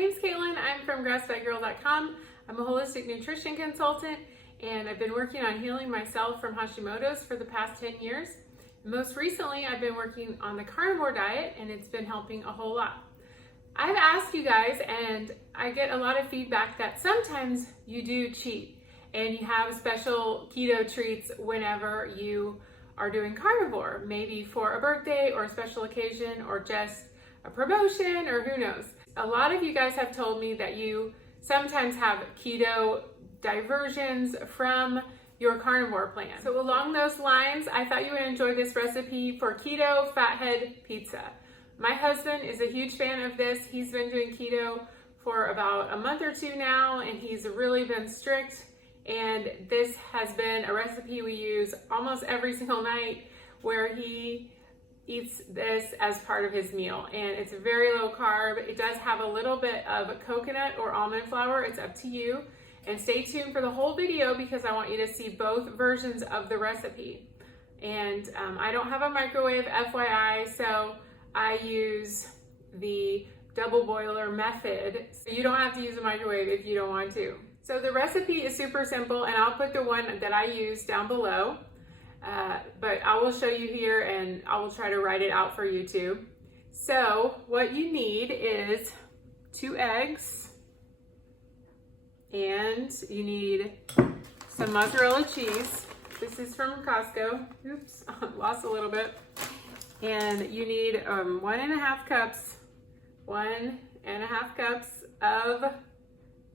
name's Caitlin. I'm from grassfedgirl.com. I'm a holistic nutrition consultant, and I've been working on healing myself from Hashimoto's for the past 10 years. Most recently, I've been working on the carnivore diet, and it's been helping a whole lot. I've asked you guys, and I get a lot of feedback that sometimes you do cheat, and you have special keto treats whenever you are doing carnivore, maybe for a birthday or a special occasion or just a promotion or who knows. A lot of you guys have told me that you sometimes have keto diversions from your carnivore plan. So along those lines, I thought you would enjoy this recipe for Keto Fathead Pizza. My husband is a huge fan of this. He's been doing keto for about a month or two now, and he's really been strict. And this has been a recipe we use almost every single night, where he eats this as part of his meal. And it's very low carb. It does have a little bit of coconut or almond flour. It's up to you. And stay tuned for the whole video because I want you to see both versions of the recipe. And I don't have a microwave, FYI, so I use the double boiler method. So you don't have to use a microwave if you don't want to. So the recipe is super simple, and I'll put the one that I use down below. But I will show you here, and I will try to write it out for you too. So what you need is 2 eggs, and you need some mozzarella cheese. This is from Costco. Oops, lost a little bit. And you need 1.5 cups of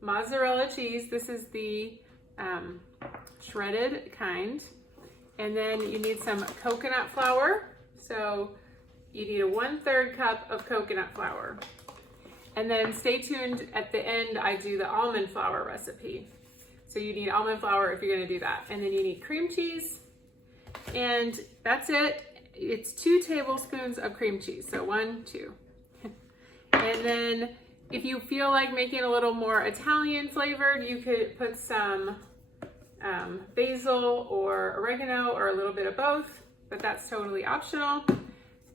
mozzarella cheese. This is the shredded kind. And then you need some coconut flour. So you need a 1/3 cup of coconut flour. And then stay tuned, at the end I do the almond flour recipe. So you need almond flour if you're gonna do that. And then you need cream cheese, and that's it. It's 2 tablespoons of cream cheese, so 1, 2. And then if you feel like making a little more Italian flavored, you could put some basil or oregano or a little bit of both, but that's totally optional.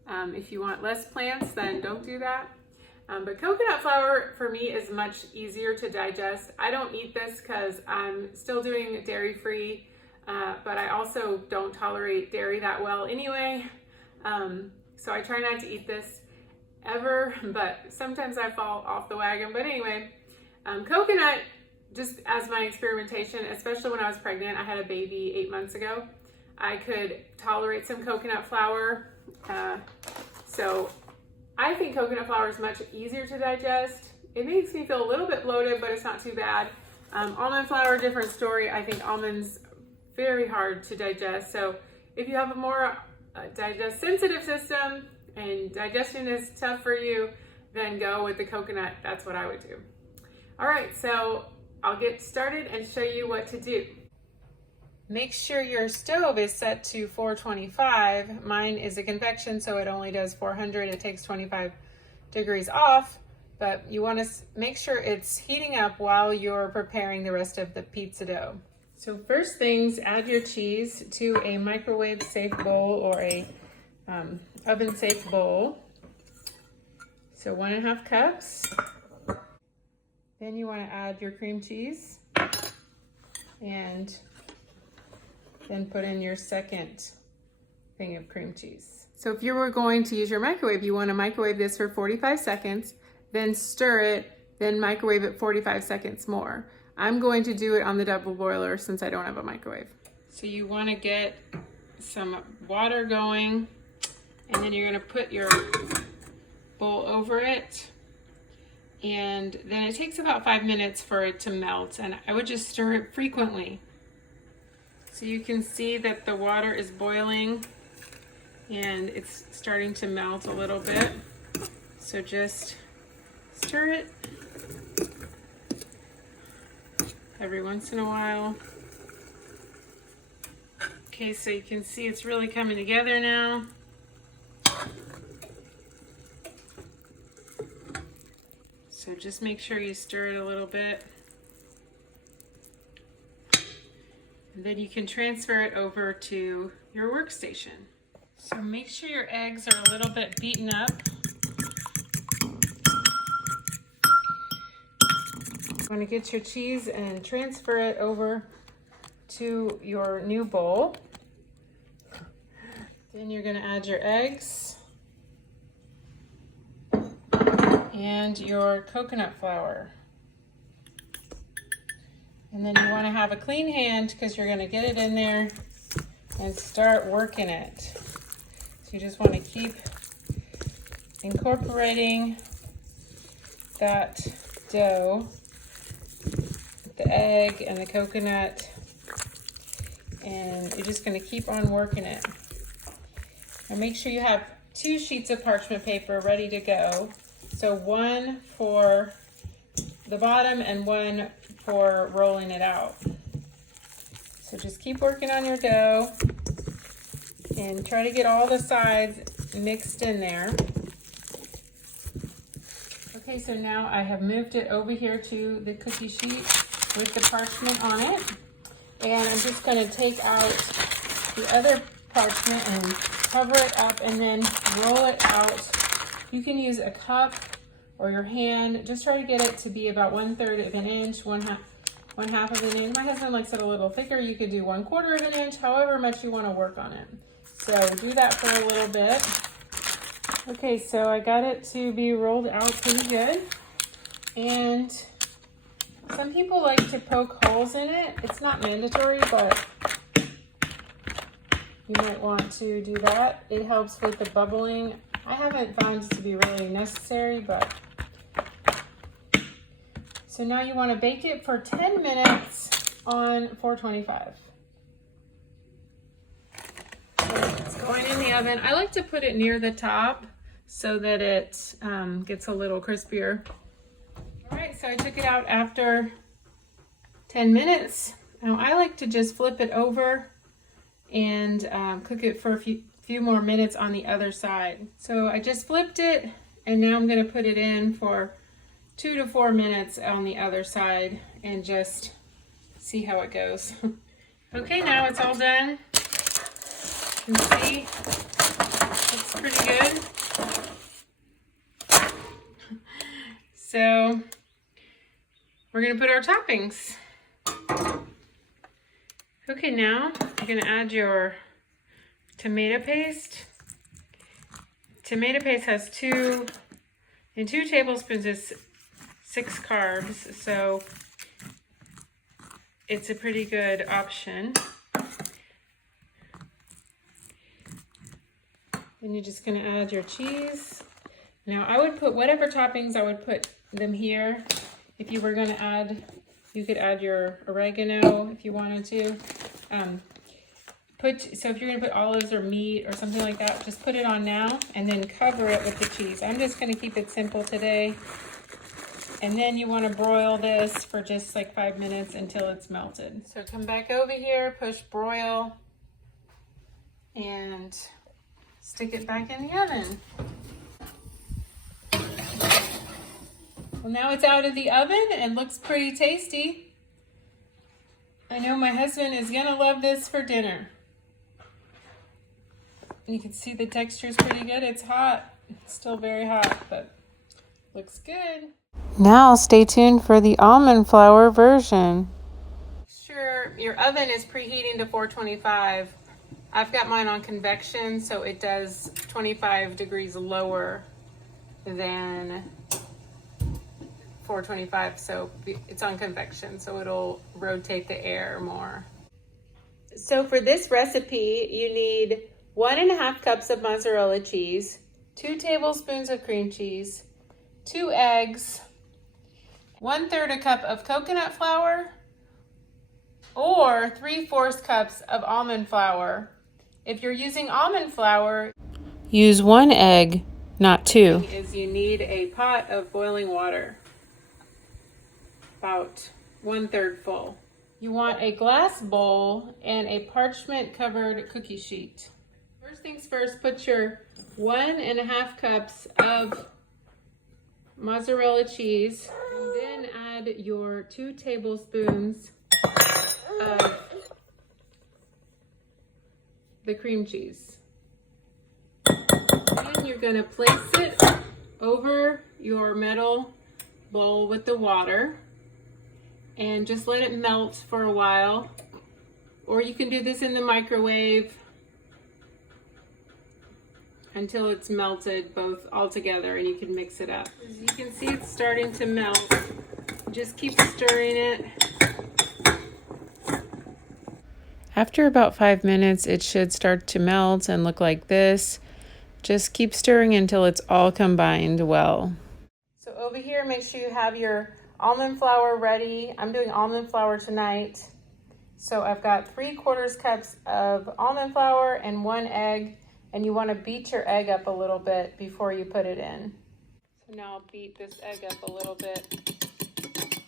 If you want less plants, then don't do that. But coconut flour for me is much easier to digest. I don't eat this because I'm still doing dairy free, but I also don't tolerate dairy that well anyway. So I try not to eat this ever, but sometimes I fall off the wagon. But anyway, coconut, just as my experimentation, especially when I was pregnant, I had a baby 8 months ago, I could tolerate some coconut flour. So I think coconut flour is much easier to digest. It makes me feel a little bit bloated, but it's not too bad. Almond flour, different story. I think almonds very hard to digest. So if you have a more digest sensitive system and digestion is tough for you, then go with the coconut. That's what I would do. All right, so I'll get started and show you what to do. Make sure your stove is set to 425. Mine is a convection, so it only does 400. It takes 25 degrees off, but you want to make sure it's heating up while you're preparing the rest of the pizza dough. So first things, add your cheese to a microwave safe bowl or a oven safe bowl. So 1.5 cups. Then you want to add your cream cheese, and then put in your second thing of cream cheese. So if you were going to use your microwave, you want to microwave this for 45 seconds, then stir it, then microwave it 45 seconds more. I'm going to do it on the double boiler since I don't have a microwave. So you want to get some water going, and then you're going to put your bowl over it. And then it takes about 5 minutes for it to melt, and I would just stir it frequently. So you can see that the water is boiling and it's starting to melt a little bit. So just stir it every once in a while. Okay, so you can see it's really coming together now. So just make sure you stir it a little bit. And then you can transfer it over to your workstation. So make sure your eggs are a little bit beaten up. You want to get your cheese and transfer it over to your new bowl. Then you're going to add your eggs and your coconut flour. And then you want to have a clean hand because you're going to get it in there and start working it. So you just want to keep incorporating that dough, the egg and the coconut, and you're just going to keep on working it. And make sure you have 2 sheets of parchment paper ready to go. So one for the bottom and one for rolling it out. So just keep working on your dough and try to get all the sides mixed in there. Okay, so now I have moved it over here to the cookie sheet with the parchment on it. And I'm just going to take out the other parchment and cover it up and then roll it out. You can use a cup or your hand. Just try to get it to be about 1/3 of an inch, one half of an inch. My husband likes it a little thicker. You could do 1/4 of an inch, however much you want to work on it. So do that for a little bit. Okay, so I got it to be rolled out pretty good. And some people like to poke holes in it. It's not mandatory, but you might want to do that. It helps with the bubbling. I haven't found it to be really necessary, but. So now you want to bake it for 10 minutes on 425. It's going in the oven. I like to put it near the top so that it gets a little crispier. All right, so I took it out after 10 minutes. Now I like to just flip it over and cook it for a few more minutes on the other side. So I just flipped it, and now I'm going to put it in for 2 to 4 minutes on the other side and just see how it goes. Okay, now it's all done. You can see it's pretty good. So we're going to put our toppings. Okay, now you're going to add your tomato paste. Tomato paste has 2 tablespoons is 6 carbs, so it's a pretty good option. Then you're just going to add your cheese. Now I would put whatever toppings, I would put them here. If you were going to add, you could add your oregano if you wanted to. So if you're going to put olives or meat or something like that, just put it on now and then cover it with the cheese. I'm just going to keep it simple today. And then you want to broil this for just like 5 minutes until it's melted. So come back over here, push broil, and stick it back in the oven. Well, now it's out of the oven and looks pretty tasty. I know my husband is gonna love this for dinner. You can see the texture is pretty good. It's hot, it's still very hot, but looks good. Now stay tuned for the almond flour version. Sure, your oven is preheating to 425. I've got mine on convection, so it does 25 degrees lower than 425, so it's on convection, so it'll rotate the air more. So for this recipe, you need 1.5 cups of mozzarella cheese, 2 tablespoons of cream cheese, 2 eggs, 1/3 cup of coconut flour, or 3/4 cups of almond flour. If you're using almond flour, use 1 egg, not 2. You need a pot of boiling water, about 1/3 full. You want a glass bowl and a parchment covered cookie sheet. First things first, put your 1.5 cups of mozzarella cheese, and then add your 2 tablespoons of the cream cheese. Then you're going to place it over your metal bowl with the water. and just let it melt for a while. Or you can do this in the microwave until it's melted both all together, and you can mix it up. As you can see, it's starting to melt. Just keep stirring it. After about 5 minutes, it should start to melt and look like this. Just keep stirring until it's all combined well. So over here, make sure you have your almond flour ready. I'm doing almond flour tonight. So I've got 3/4 cups of almond flour and 1 egg. And you want to beat your egg up a little bit before you put it in. So now I'll beat this egg up a little bit.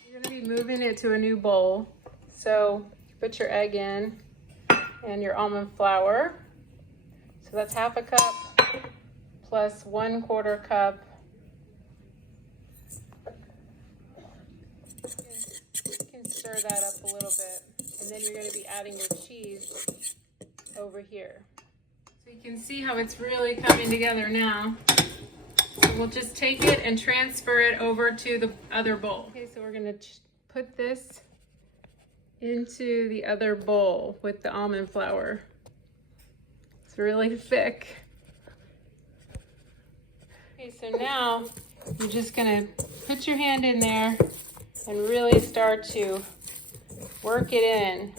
You're going to be moving it to a new bowl. So you put your egg in and your almond flour. So that's 1/2 cup plus 1/4 cup. You can stir that up a little bit. And then you're going to be adding your cheese over here. So you can see how it's really coming together now. So we'll just take it and transfer it over to the other bowl. Okay, so we're going to put this into the other bowl with the almond flour. It's really thick. Okay, so now you're just going to put your hand in there and really start to work it in.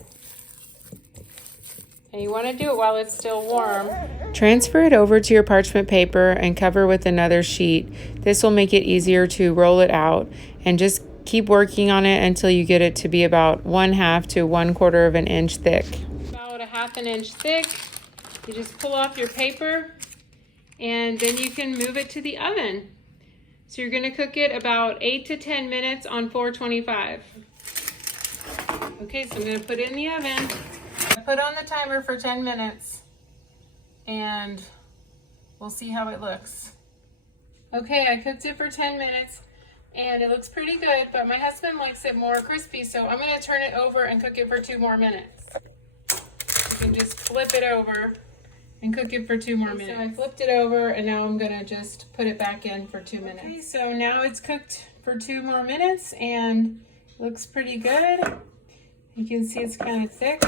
And you want to do it while it's still warm. Transfer it over to your parchment paper and cover with another sheet. This will make it easier to roll it out, and just keep working on it until you get it to be about 1/2 to 1/4 of an inch thick. About 1/2 inch thick. You just pull off your paper and then you can move it to the oven. So you're going to cook it about 8 to 10 minutes on 425. Okay, so I'm going to put it in the oven. I put on the timer for 10 minutes and we'll see how it looks. Okay, I cooked it for 10 minutes and it looks pretty good, but my husband likes it more crispy, so I'm going to turn it over and cook it for 2 more minutes. You can just flip it over and cook it for 2 more minutes. So I flipped it over and now I'm going to just put it back in for 2 minutes. Okay, so now it's cooked for 2 more minutes and looks pretty good. You can see it's kind of thick.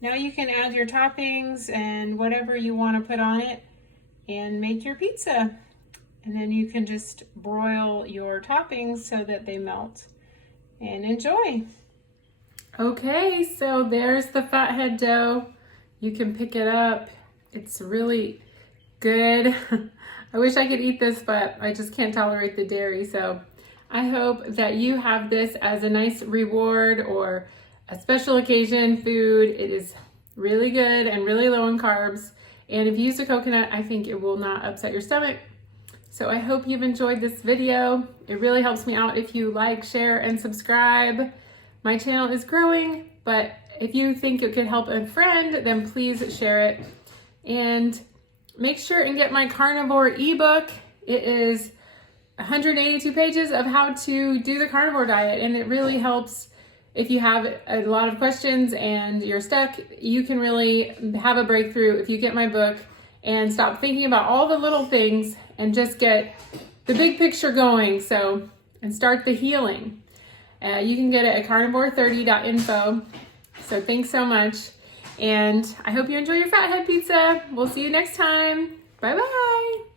Now you can add your toppings and whatever you want to put on it and make your pizza. And then you can just broil your toppings so that they melt. And enjoy. Okay, so there's the fathead dough. You can pick it up. It's really good. I wish I could eat this, but I just can't tolerate the dairy. So I hope that you have this as a nice reward or a special occasion food. It is really good and really low in carbs. And if you use a coconut, I think it will not upset your stomach. So I hope you've enjoyed this video. It really helps me out if you like, share, and subscribe. My channel is growing, but if you think it could help a friend, then please share it. And make sure and get my carnivore ebook. It is 182 pages of how to do the carnivore diet, and it really helps if you have a lot of questions and you're stuck. You can really have a breakthrough if you get my book and stop thinking about all the little things and just get the big picture going. So, and start the healing. You can get it at carnivore30.info. So thanks so much. And I hope you enjoy your fathead pizza. We'll see you next time. Bye-bye.